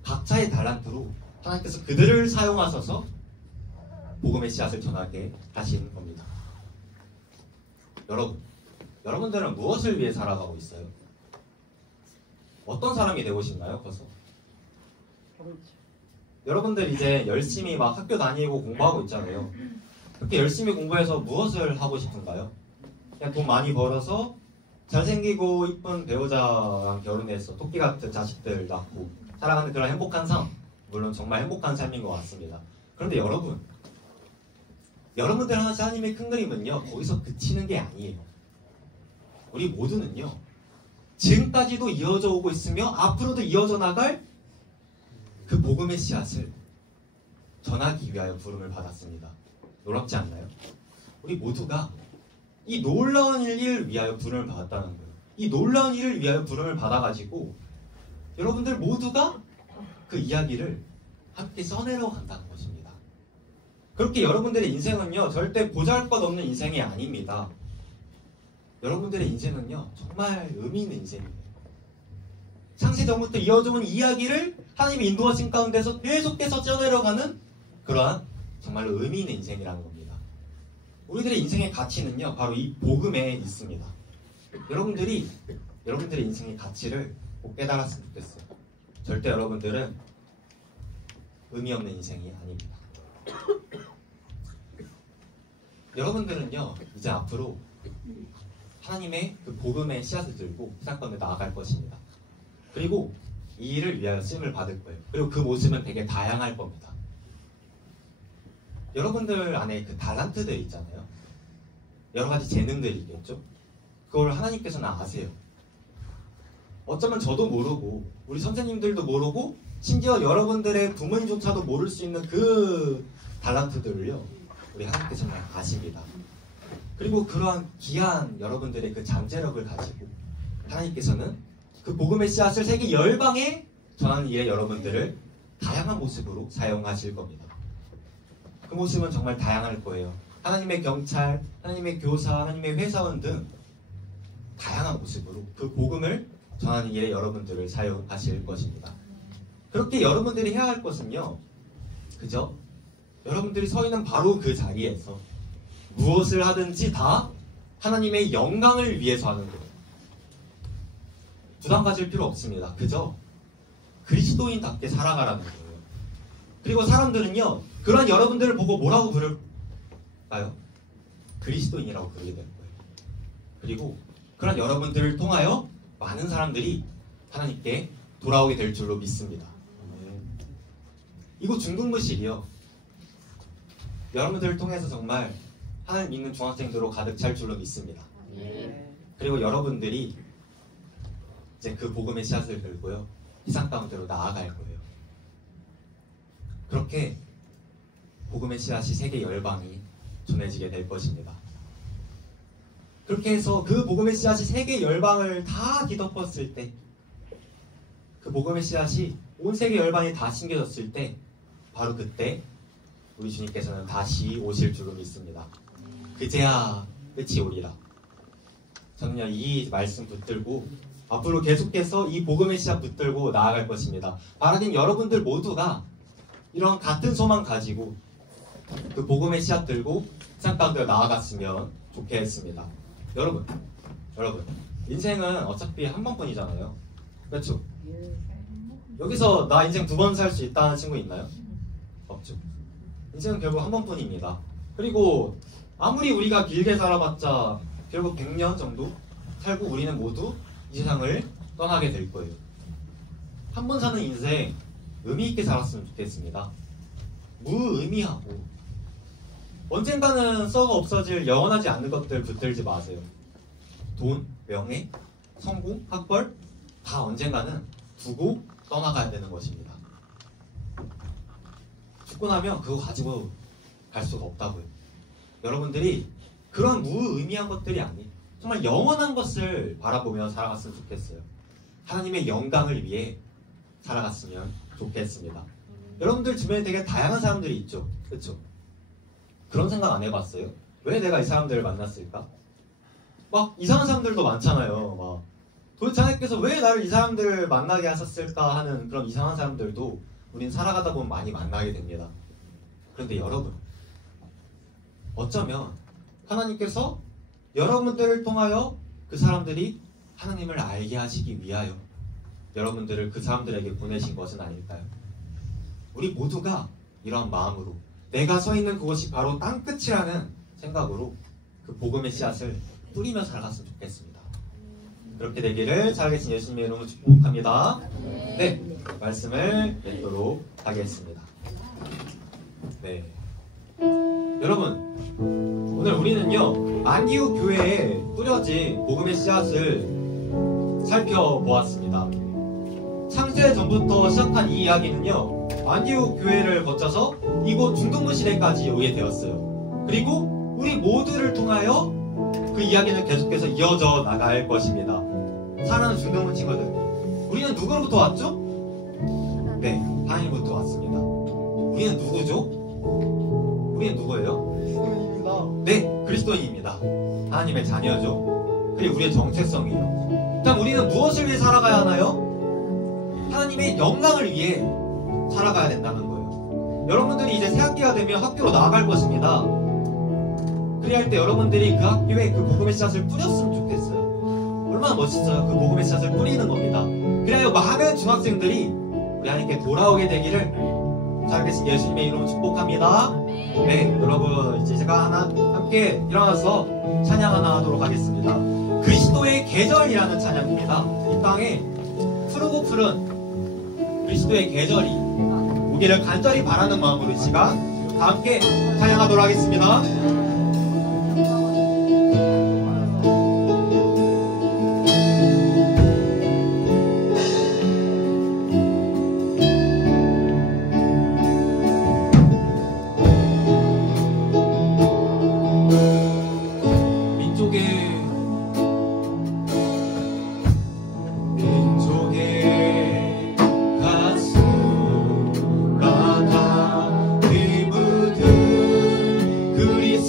각자의 달란트로 하나님께서 그들을 사용하셔서 복음의 씨앗을 전하게 하시는 겁니다. 여러분들은 무엇을 위해 살아가고 있어요? 어떤 사람이 되고 싶나요? 벌써? 여러분들 이제 열심히 막 학교 다니고 공부하고 있잖아요. 그렇게 열심히 공부해서 무엇을 하고 싶은가요? 그냥 돈 많이 벌어서 잘생기고 이쁜 배우자랑 결혼해서 토끼 같은 자식들 낳고 살아가는 그런 행복한 삶, 물론 정말 행복한 삶인 것 같습니다. 그런데 여러분들 하나님의 큰 그림은요, 거기서 그치는 게 아니에요. 우리 모두는요, 지금까지도 이어져 오고 있으며 앞으로도 이어져 나갈 그 복음의 씨앗을 전하기 위하여 부름을 받았습니다. 놀랍지 않나요? 우리 모두가 이 놀라운 일을 위하여 부름을 받았다는 거예요. 이 놀라운 일을 위하여 부름을 받아가지고 여러분들 모두가 그 이야기를 함께 써내려 간다는 것입니다. 그렇게 여러분들의 인생은요, 절대 보잘것없는 인생이 아닙니다. 여러분들의 인생은요, 정말 의미 있는 인생이에요. 창세 전부터 이어져 온 이야기를 하나님이 인도하신 가운데서 계속해서 써내려가는 그러한 정말 의미 있는 인생이라는 겁니다. 우리들의 인생의 가치는요, 바로 이 복음에 있습니다. 여러분들의 인생의 가치를 꼭 깨달았으면 좋겠어요. 절대 여러분들은 의미 없는 인생이 아닙니다. 여러분들은요, 이제 앞으로 하나님의 그 복음의 씨앗을 들고 세상 가운데 나아갈 것입니다. 그리고 이 일을 위하여 쓰임을 받을 거예요. 그리고 그 모습은 되게 다양할 겁니다. 여러분들 안에 그 달란트들 있잖아요. 여러 가지 재능들이 있겠죠. 그걸 하나님께서는 아세요. 어쩌면 저도 모르고 우리 선생님들도 모르고 심지어 여러분들의 부모님조차도 모를 수 있는 그 달란트들을요, 우리 하나님께서는 아십니다. 그리고 그러한 귀한 여러분들의 그 잠재력을 가지고 하나님께서는 그 복음의 씨앗을 세계 열방에 전하는 일에 여러분들을 다양한 모습으로 사용하실 겁니다. 그 모습은 정말 다양할 거예요. 하나님의 경찰, 하나님의 교사, 하나님의 회사원 등 다양한 모습으로 그 복음을 전하는 일에 여러분들을 사용하실 것입니다. 그렇게 여러분들이 해야 할 것은요, 그죠? 여러분들이 서 있는 바로 그 자리에서 무엇을 하든지 다 하나님의 영광을 위해서 하는 거예요. 부담 가질 필요 없습니다. 그죠? 그리스도인답게 살아가라는 거예요. 그리고 사람들은요, 그런 여러분들을 보고 뭐라고 부를까요? 그리스도인이라고 부르게 될 거예요. 그리고 그런 여러분들을 통하여 많은 사람들이 하나님께 돌아오게 될 줄로 믿습니다. 이곳 중등부실이요, 여러분들을 통해서 정말 하나님 믿는 중학생들로 가득 찰 줄로 믿습니다. 그리고 여러분들이 이제 그 복음의 씨앗을 들고요, 세상 가운데로 나아갈 거예요. 그렇게 복음의 씨앗이 세계 열방이 전해지게 될 것입니다. 그렇게 해서 그 복음의 씨앗이 세계 열방을 다 뒤덮었을 때, 그 복음의 씨앗이 온 세계 열방이 다 심겨졌을 때, 바로 그때 우리 주님께서는 다시 오실 줄로 믿습니다. 그제야 끝이 오리라. 저는요, 이 말씀 붙들고 앞으로 계속해서 이 복음의 씨앗 붙들고 나아갈 것입니다. 바라는 여러분들 모두가 이런 같은 소망 가지고 그 복음의 씨앗 들고 세상 가운데 나아갔으면 좋겠습니다. 여러분, 인생은 어차피 한 번뿐이잖아요. 그렇죠? 여기서 나 인생 2번 살 수 있다는 친구 있나요? 없죠. 인생은 결국 한 번뿐입니다. 그리고 아무리 우리가 길게 살아봤자 결국 100년 정도 살고 우리는 모두 이 세상을 떠나게 될 거예요. 한 번 사는 인생 의미 있게 살았으면 좋겠습니다. 무의미하고 언젠가는 썩어 없어질 영원하지 않는 것들 붙들지 마세요. 돈, 명예, 성공, 학벌 다 언젠가는 두고 떠나가야 되는 것입니다. 죽고 나면 그거 가지고 갈 수가 없다고요. 여러분들이 그런 무의미한 것들이 아닌 정말 영원한 것을 바라보며 살아갔으면 좋겠어요. 하나님의 영광을 위해 살아갔으면 좋겠습니다. 여러분들 주변에 되게 다양한 사람들이 있죠. 그렇죠? 그런 생각 안 해봤어요? 왜 내가 이 사람들을 만났을까? 막 이상한 사람들도 많잖아요. 막 도대체 하나님께서 왜 나를 이 사람들을 만나게 하셨을까 하는 그런 이상한 사람들도 우린 살아가다 보면 많이 만나게 됩니다. 그런데 여러분, 어쩌면 하나님께서 여러분들을 통하여 그 사람들이 하나님을 알게 하시기 위하여 여러분들을 그 사람들에게 보내신 것은 아닐까요? 우리 모두가 이러한 마음으로 내가 서 있는 그곳이 바로 땅끝이라는 생각으로 그 복음의 씨앗을 뿌리며 살아갔으면 좋겠습니다. 그렇게 되기를 살아계신 예수님의 이름으로 축복합니다. 네, 말씀을 맺도록 하겠습니다. 네, 여러분, 오늘 우리는요, 안디옥 교회에 뿌려진 복음의 씨앗을 살펴보았습니다. 창세 전부터 시작한 이 이야기는요, 안디옥 교회를 거쳐서 이곳 중동부시대까지 오게 되었어요. 그리고 우리 모두를 통하여 그 이야기는 계속해서 이어져 나갈 것입니다. 사랑하는 중동부 친구들, 우리는 누구로부터 왔죠? 네, 하나님부터 왔습니다. 우리는 누구죠? 우리는 누구예요? 네, 그리스도인입니다. 하나님의 자녀죠. 그게 우리의 정체성이에요. 그럼 우리는 무엇을 위해 살아가야 하나요? 하나님의 영광을 위해 살아가야 된다는 거예요. 여러분들이 이제 새학기가 되면 학교로 나아갈 것입니다. 그래야 할 때 여러분들이 그 학교에 그 복음의 씨앗을 뿌렸으면 좋겠어요. 얼마나 멋있어요. 그 복음의 씨앗을 뿌리는 겁니다. 그래야 많은 중학생들이 우리 하나님께 돌아오게 되기를 살아계신 예수님의 이름으로 축복합니다. 네, 여러분, 이제 제가 함께 일어나서 찬양 하나 하도록 하겠습니다. 그리스도의 계절이라는 찬양입니다. 이 땅에 푸르고 푸른 그리스도의 계절이 오기를 간절히 바라는 마음으로 이 시간 다 함께 찬양하도록 하겠습니다. 그리스도의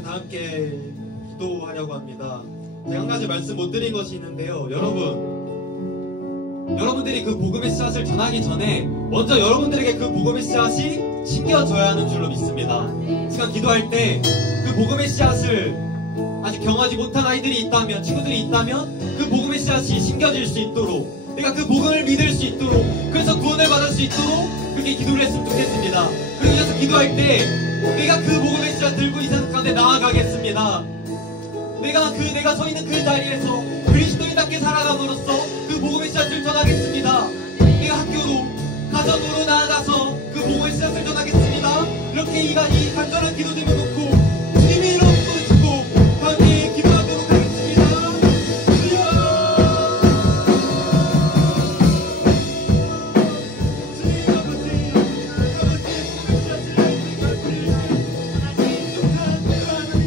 그러면 다 함께 기도하려고 합니다. 제가 한 가지 말씀 못 드린 것이 있는데요. 여러분들이 그 복음의 씨앗을 전하기 전에 먼저 여러분들에게 그 복음의 씨앗이 심겨져야 하는 줄로 믿습니다. 시간 기도할 때 그 복음의 씨앗을 아직 경험하지 못한 아이들이 있다면, 친구들이 있다면 그 복음의 씨앗이 심겨질 수 있도록, 내가 그 복음을 믿을 수 있도록, 그래서 구원을 받을 수 있도록 그렇게 기도를 했으면 좋겠습니다. 그래서 기도할 때 내가 그 복음의 씨앗 들고 이 세상 가운데 나아가겠습니다. 내가 서 있는 그 자리에서 그리스도인답게 살아감으로써 그 복음의 씨앗을 전하겠습니다. 내가 학교로, 가정으로 나아가서 그 복음의 씨앗을 전하겠습니다. 이렇게 이간이 간절한 기도 제목 놓고 주님의 이름 부르시고 함께 기도하도록 하겠습니다. 주여! 주님 아버지, 아버지의 복음의 씨앗을 하나님과 드릴 때 익숙한 그 하나님들의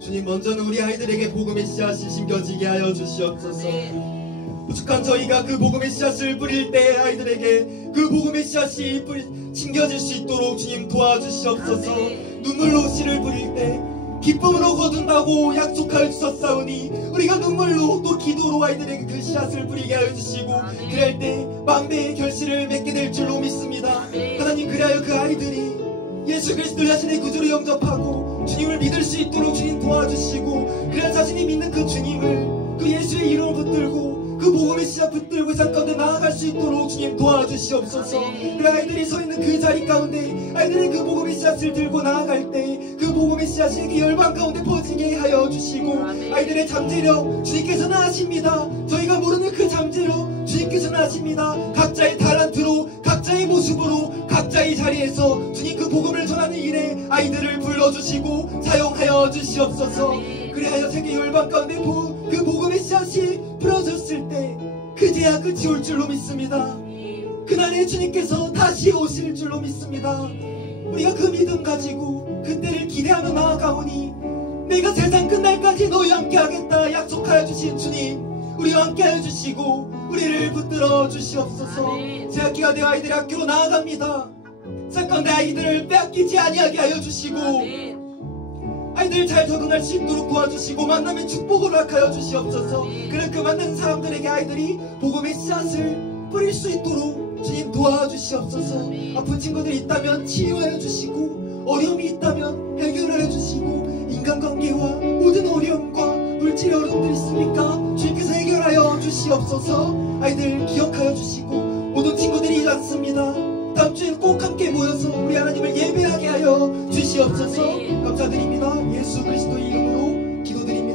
주님, 먼저는 우리 아이들에게 복음의 씨앗이 심겨지게 하여 주시옵소서. 부족한 저희가 그 복음의 씨앗을 뿌릴 때 아이들에게 그 복음의 씨앗이 심겨질 수 있도록 주님 도와주시옵소서. 눈물로 씨를 뿌릴 때 기쁨으로 거둔다고 약속하여 주셨사오니 우리가 눈물로 또 기도로 아이들에게 그 씨앗을 뿌리게 하여 주시고, 그럴 때 망대의 결실을 맺게 될 줄로 믿습니다. 하나님, 그리하여 그 아이들이 예수 그리스도 자신의 구주로 영접하고 주님을 믿을 수 있도록 주님 도와주시고, 그래야 자신이 믿는 그 주님을, 그 예수의 이름을 붙들고 그 복음의 씨앗 붙들고 이 세상 가운데 나아갈 수 있도록 주님 도와주시옵소서. 그 아이들이 서 있는 그 자리 가운데 아이들이 그 복음의 씨앗을 들고 나아갈 때 그 복음의 씨앗이 그 열방 가운데 퍼지게 하여 주시고, 아이들의 잠재력 주님께서는 아십니다. 저희가 모르는 그 잠재력 주님께서는 아십니다. 각자의 달란트로, 각자의 모습으로, 각자의 자리에서 주님 그 복음을 전하는 일에 아이들을 불러주시고 사용하여 주시옵소서. 그래야 세계 열방 가운데 그 복음의 씨앗이 풀어졌을 때 그제야 끝이 올 줄로 믿습니다. 그날에 주님께서 다시 오실 줄로 믿습니다. 우리가 그 믿음 가지고 그때를 기대하며 나아가오니, 내가 세상 끝날까지 너희와 함께하겠다 약속하여 주신 주님, 우리와 함께하여 주시고 우리를 붙들어 주시옵소서. 새학기가 되어 아이들이 학교로 나아갑니다. 사건대 아이들을 빼앗기지 아니하게 하여 주시고 아이들 잘 적응할 수 있도록 도와주시고 만남의 축복을 허락하여 주시옵소서. 그런 그 만난 사람들에게 아이들이 복음의 씨앗을 뿌릴 수 있도록 주님 도와주시옵소서. 아픈 친구들이 있다면 치유하여 주시고, 어려움이 있다면 해결하여 주시고, 인간관계와 모든 어려움과 물질의 어려움들이 있습니까? 주님께서 해결하여 주시옵소서. 아이들 기억하여 주시고, 모든 친구들이 일어났습니다. 다음 주엔 꼭 함께 모여서 우리 하나님을 예배하게 하여 주시옵소서. 감사드립니다. 예수 그리스도의 이름으로 기도드립니다.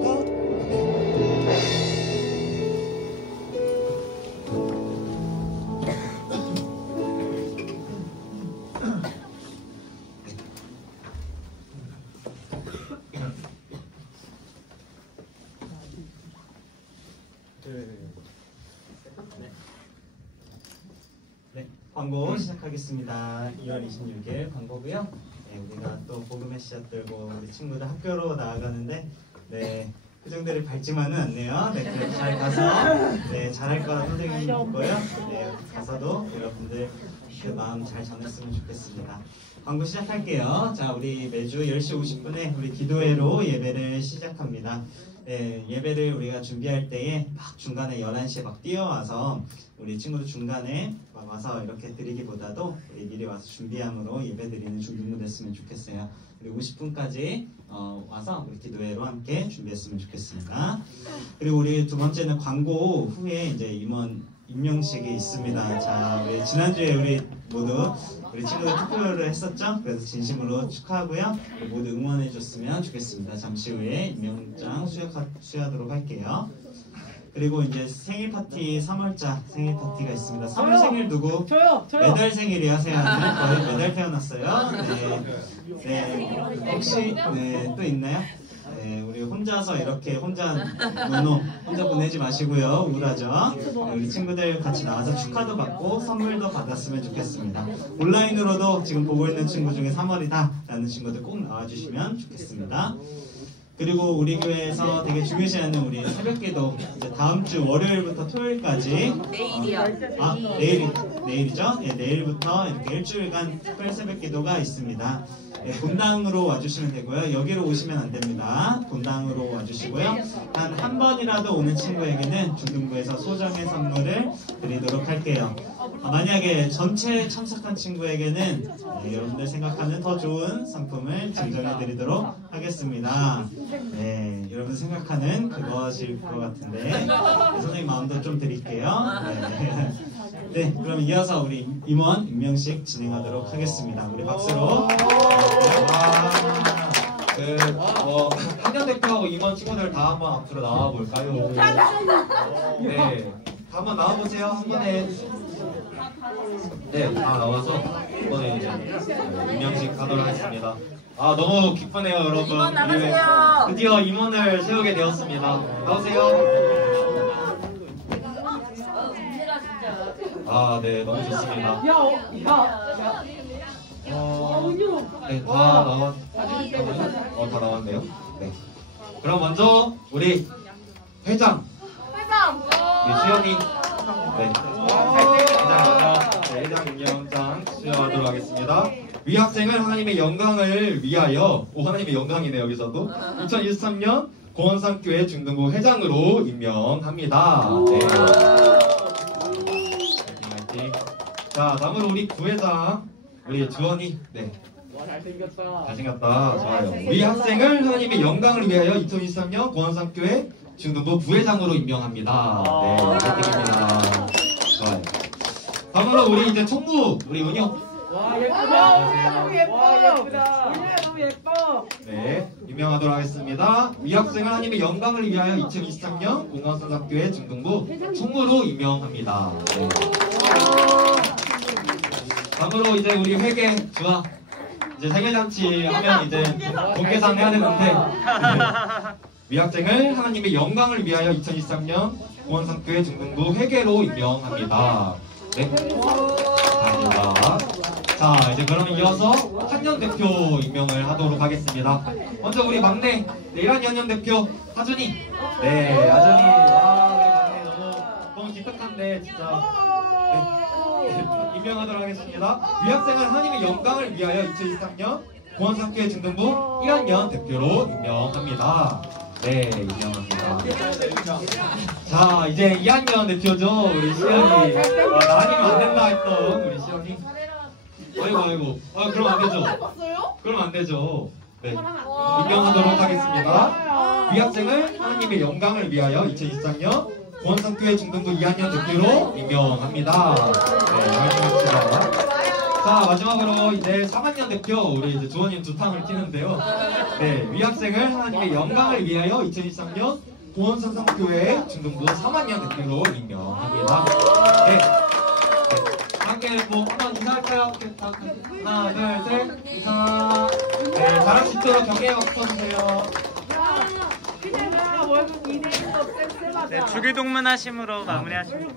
광고 시작하겠습니다. 2월 26일 광고고요. 네, 우리가 또 복음의 씨앗 들고 우리 친구들 학교로 나아가는데 네, 표정들이 밝지만은 않네요. 네, 그래도 잘 가서 네, 잘할 거라 선생님이 믿고요. 네, 가서도 여러분들 그 마음 잘 전했으면 좋겠습니다. 광고 시작할게요. 자, 우리 매주 10시 50분에 우리 기도회로 예배를 시작합니다. 네, 예배를 우리가 준비할 때에 막 중간에 11시에 막 뛰어와서 우리 친구들 중간에 막 와서 이렇게 드리기보다도 우리 미리 와서 준비함으로 예배 드리는 준비물 됐으면 좋겠어요. 그리고 50분까지 와서 우리 기도회로 함께 준비했으면 좋겠습니다. 그리고 우리 두 번째는 광고 후에 이제 임원 임명식이 있습니다. 자, 우리 지난주에 우리 모두 우리 친구들 투표를 했었죠? 그래서 진심으로 축하하고요. 모두 응원해줬으면 좋겠습니다. 잠시 후에 임명장 수여하도록 할게요. 그리고 이제 생일 파티 3월자 생일 파티가 있습니다. 3월 생일 누구? 저요. 매달 생일이야 세아는 거의 매달 태어났어요. 네, 혹시 네, 또 있나요? 네, 우리 혼자서 이렇게 혼자 보내지 마시고요. 우울하죠? 네, 우리 친구들 같이 나와서 축하도 받고 선물도 받았으면 좋겠습니다. 온라인으로도 지금 보고 있는 친구 중에 3월이다 라는 친구들 꼭 나와주시면 좋겠습니다. 그리고 우리 교회에서 되게 중요시하는 우리 새벽기도 이제 다음 주 월요일부터 토요일까지 내일이요. 내일이죠? 네, 내일부터 이렇게 일주일간 특별 새벽기도가 있습니다. 네, 본당으로 와주시면 되고요. 여기로 오시면 안 됩니다. 본당으로 와주시고요. 단 한 번이라도 오는 친구에게는 중등부에서 소정의 선물을 드리도록 할게요. 만약에 전체 참석한 친구에게는 여러분들 생각하는 더 좋은 상품을 증정해 드리도록 하겠습니다. 네, 여러분 생각하는 그것일 것 같은데 선생님 마음도 좀 드릴게요. 네, 그럼 이어서 우리 임원 임명식 진행하도록 하겠습니다. 우리 박수로. 학년 대표하고 임원 친구들 다 한번 앞으로 나와 볼까요? 네, 한번 나와 보세요. 한 번에. 네, 다 나와서 이번에 이제 임명식 하도록 하겠습니다. 아, 너무 기쁘네요, 여러분. 임원 나가세요. 드디어 임원을 세우게 되었습니다. 나오세요. 아, 네, 너무 좋습니다. 네, 다 나왔네요. 네. 그럼 먼저 우리 회장. 수연이. 네. 회장 임명장 수여하도록 하겠습니다. 위 학생을 하나님의 영광을 위하여, 하나님의 영광이네 여기서도 2023년 고원산교회 중등부 회장으로 임명합니다. 네. 화이팅. 자, 다음으로 우리 부회장 우리 주원이. 네. 잘생겼다. 잘생겼다. 좋아요. 우리 학생을 하나님의 영광을 위하여 2023년 고원산교회 중등부 부회장으로 임명합니다. 네, 축하드립니다. 좋아요. 다음으로 우리 이제 총무 우리 은영. 와 예쁘다. 너무 예뻐. 와 예쁘다. 너무 예뻐. 네, 임명하도록 하겠습니다. 위 학생을 하나님의 영광을 위하여 2023년 공원산학교회 중등부 총무로 임명합니다. 네. 다음으로 이제 우리 회계 주아. 이제 생일잔치 하면 이제 본계산 해야 되는데 위 학생을 하나님의 영광을 위하여 2023년 공원산교회 중등부 회계로 임명합니다. 네, 감사합니다. 자, 이제 그러면 이어서 학년 대표 임명을 하도록 하겠습니다. 먼저 우리 막내 1학년 학년 대표 하준이. 네, 하준이. 네, 너무 기특한데 진짜. 네, 임명하도록 하겠습니다. 위 학생을 하나님의 영광을 위하여 2023년 공원산교회 중등부 1학년 대표로 임명합니다. 네, 임명합니다. 자, 이제 2학년 대표죠. 우리 시연이. 나 아니면 안 된다 했던 우리 시연이. 아이고. 아, 그럼 안 되죠. 그럼 안 되죠. 네, 임명하도록 하겠습니다. 위 학생을 하나님의 영광을 위하여 2023년 고원산교회 중등부 2학년 대표로 임명합니다. 네, 말씀하십시다. 자, 마지막으로 이제 3학년 대표 우리 이제 주원님 두 탕을 튀는데요. 네, 위 학생을 하나님의 영광을 위하여 2023년 고원산성교회 중등부 3학년 대표로 임명합니다. 네. 함께 뭐 한번 인사할까요? 하나, 둘, 셋, 인사. 네, 잘할 수 있도록 경례 박수 쳐주세요. 월급 2대1 네, 주기도문 하심으로 마무리하십니다.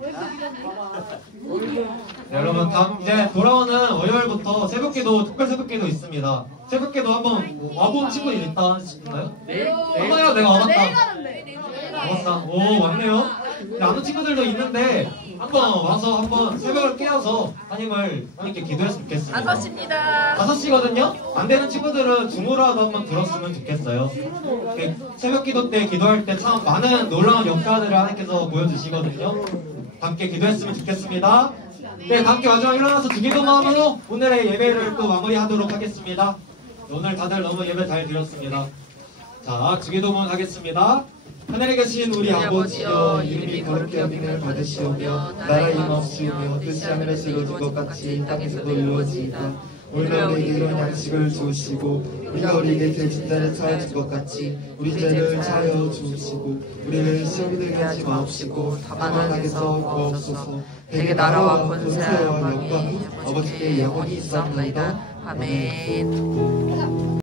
네, 여러분 이제 돌아오는 월요일부터 새벽기도 특별 새벽기도 있습니다. 새벽기도 한번 와본 친구 있나요? 한번요. 내가 와봤다. 와봤다. 오 왔네요. 아는 친구들도 있는데 한번 와서 한번 새벽을 깨워서 하나님께 기도했으면 좋겠습니다. 5시입니다. 5시거든요. 안 되는 친구들은 중으로라도 한번 들었으면 좋겠어요. 새벽기도 때 기도할 때 참 많은 놀라운 역사들을 하나님께서 보여주시거든요. 함께 기도했으면 좋겠습니다. 네, 함께 마지막 일어나서 주기도문으로 오늘의 예배를 또 마무리하도록 하겠습니다. 오늘 다들 너무 예배 잘 드렸습니다. 자, 주기도문 하겠습니다. 하늘에 계신 우리 아버지여, 이름이 거룩히 여김을 받으시오며 나라 임하옵시오며 뜻이 하늘에서 이루어진 것 같이 땅에서도 이루어지이다. 오늘 우리에게 이런 양식을 주시고 우리가 우리에게 죄진 자를 사하여 준 것 같이 우리 죄를 사하여 주시고 우리를 시험에 들게 하지 마옵시고 다만 악에서 구하옵소서. 대개 나라와 권세와 영광이 아버지께 영원히 있사옵나이다. 아멘.